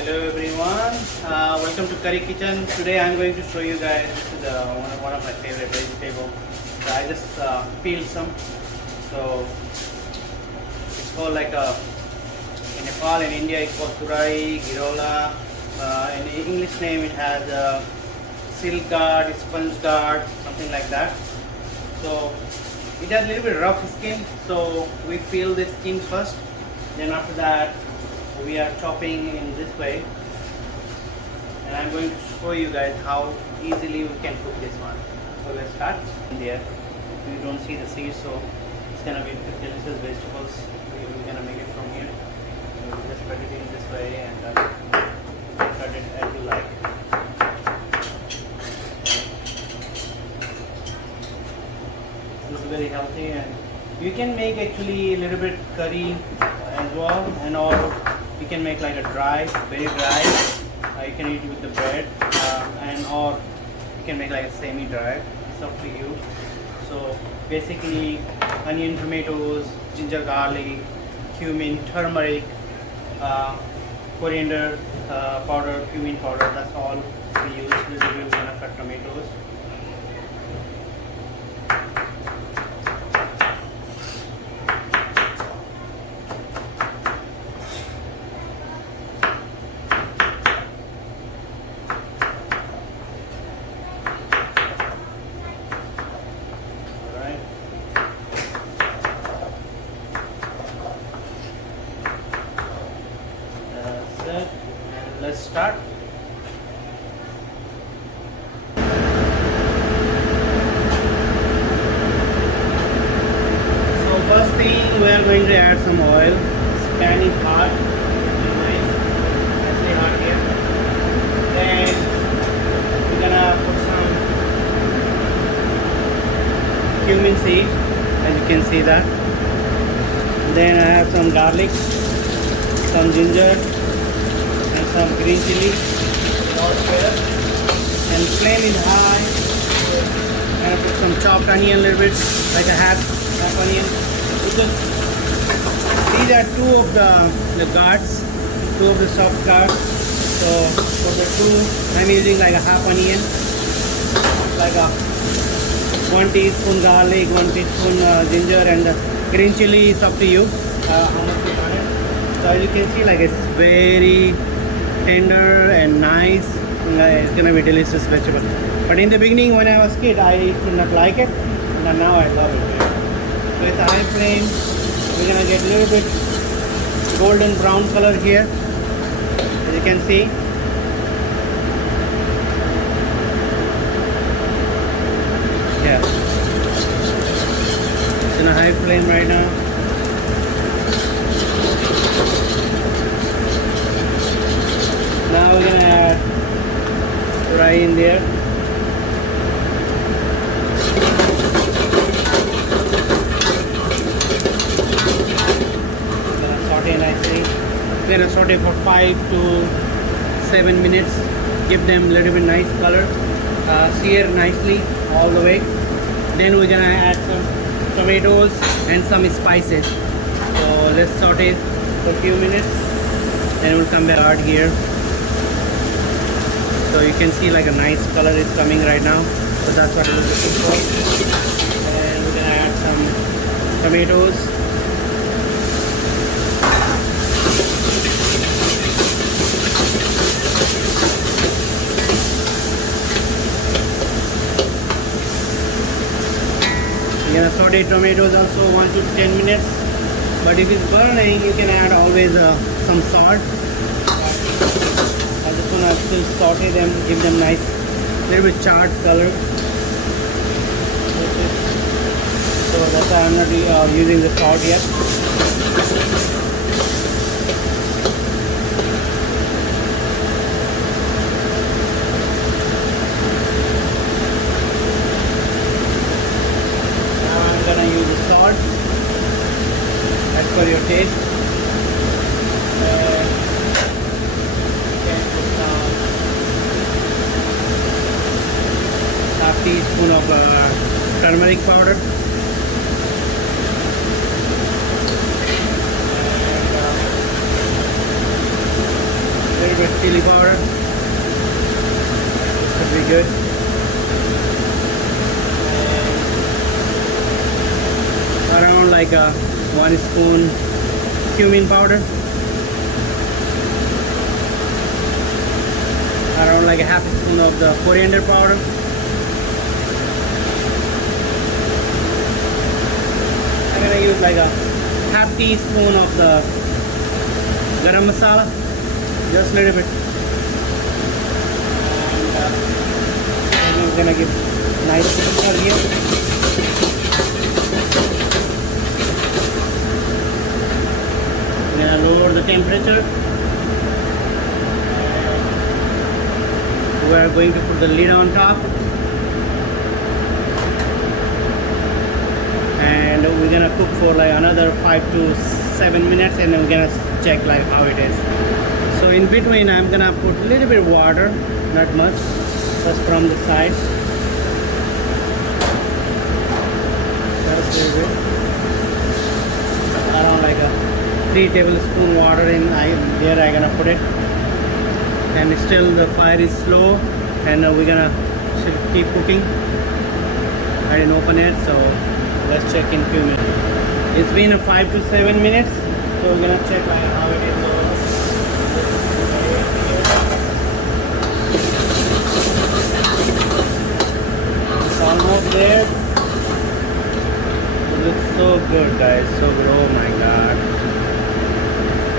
Hello everyone, welcome to Curry Kitchen. Today I'm going to show you guys, this is one of my favorite vegetables. So I just peeled some. So it's called in Nepal, in India it's called Turai, Ghiraula. In the English name it has silk guard, sponge guard, something like that. So it has a little bit rough skin, so we peel the skin first. Then after that we are chopping in this way, and I'm going to show you guys how easily we can cook this one. So let's start. In there you don't see the seeds, so it's gonna be delicious vegetables. We're gonna make it from here. So we just cut it in this way and cut it as you like. It's very healthy, and you can make actually a little bit curry as well, and or you can make like a dry, very dry. You can eat with the bread, and or you can make like a semi-dry. It's up to you. So basically, onion, tomatoes, ginger, garlic, cumin, turmeric, coriander powder, cumin powder. That's all we use. We're gonna cut tomatoes. And let's start. So first thing, we are going to add some oil. This pan is hot, really nice, nicely hot here. Then we're gonna put some cumin seed, as you can see that. Then I have some garlic, some ginger, and some green chili, all together. And flame is high. And I put some chopped onion a little bit, like a half onion. Because these are two of the guards, two of the soft guards. So for the two, I'm using like a half onion, like a 1 teaspoon garlic, 1 teaspoon ginger, and the green chili is up to you. How much you want it. So as you can see, like it's very tender and nice. It's gonna be delicious vegetable. But in the beginning, when I was a kid, I did not like it, and now I love it. So it's a high flame. We're gonna get a little bit golden brown color here, as you can see. Yeah, it's in a high flame right now. Now we're gonna add rye in there. Gonna saute nicely. We're gonna saute for 5 to 7 minutes. Give them a little bit nice color. Sear nicely all the way. Then we're gonna add some tomatoes and some spices. So let's saute for a few minutes. Then we'll come back here. So you can see like a nice color is coming right now. So that's what we're looking for. And we're gonna add some tomatoes. You're gonna saute tomatoes also 1 to 10 minutes. But if it's burning, you can add always some salt. I just want to still saute them, give them nice little bit charred color. So that's why I'm not using the salt yet. Now I'm gonna use the salt as per your taste. Half teaspoon of turmeric powder. bit chili powder. Should be good. And around like a 1 spoon cumin powder. Around like a half a spoon of the coriander powder. I'm gonna use like a half teaspoon of the garam masala, just a little bit. And I'm gonna give nice color here. I'm gonna lower the temperature. We are going to put the lid on top, and we're gonna cook for like another 5 to 7 minutes, and then we're gonna check like how it is. So in between I'm gonna put a little bit of water, not much, just from the side. Just a little bit, around like a 3 tablespoon water in there I'm gonna put it. And still the fire is slow, and we're gonna keep cooking. I didn't open it, so let's check in few minutes. It's been 5 to 7 minutes, so we're gonna check like how it is. It's almost there. It looks so good, guys, so good. Oh my god,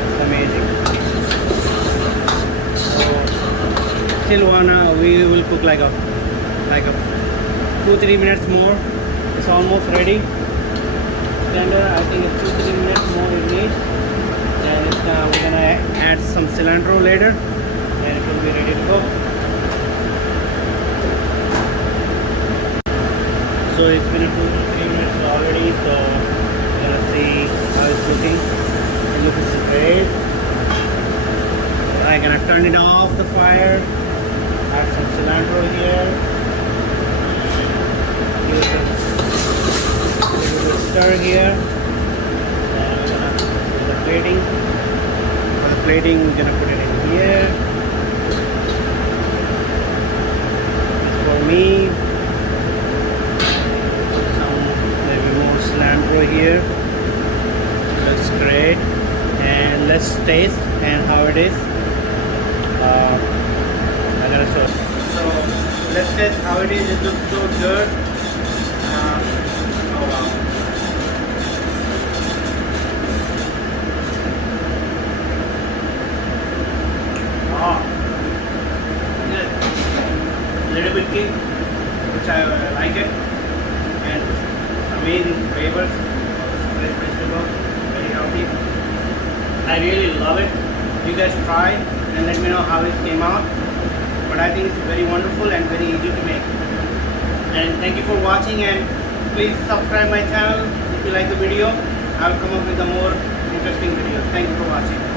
it's amazing. Still we will cook like a 2-3 minutes more. It's almost ready. Tender, I think it's 2-3 minutes more it needs. And we're gonna add some cilantro later, and it will be ready to go. So it's been 2-3 minutes already, so we're gonna see how it's looking. It looks great. I'm gonna turn it off the fire. Add some cilantro here. Give it a little stir here. And we're gonna do the plating. For the plating, we're gonna put it in here. It's for me. Put some maybe more cilantro here. Looks great. And let's taste and how it is. So let's test how it is. It looks so good. Oh wow. Oh, good. Little bit kick, which I like it, and amazing flavors. Fresh vegetable, very healthy. I really love it. You guys try and let me know how it came out. But I think it's very wonderful and very easy to make. And thank you for watching, and please subscribe my channel if you like the video. I'll come up with a more interesting video. Thank you for watching.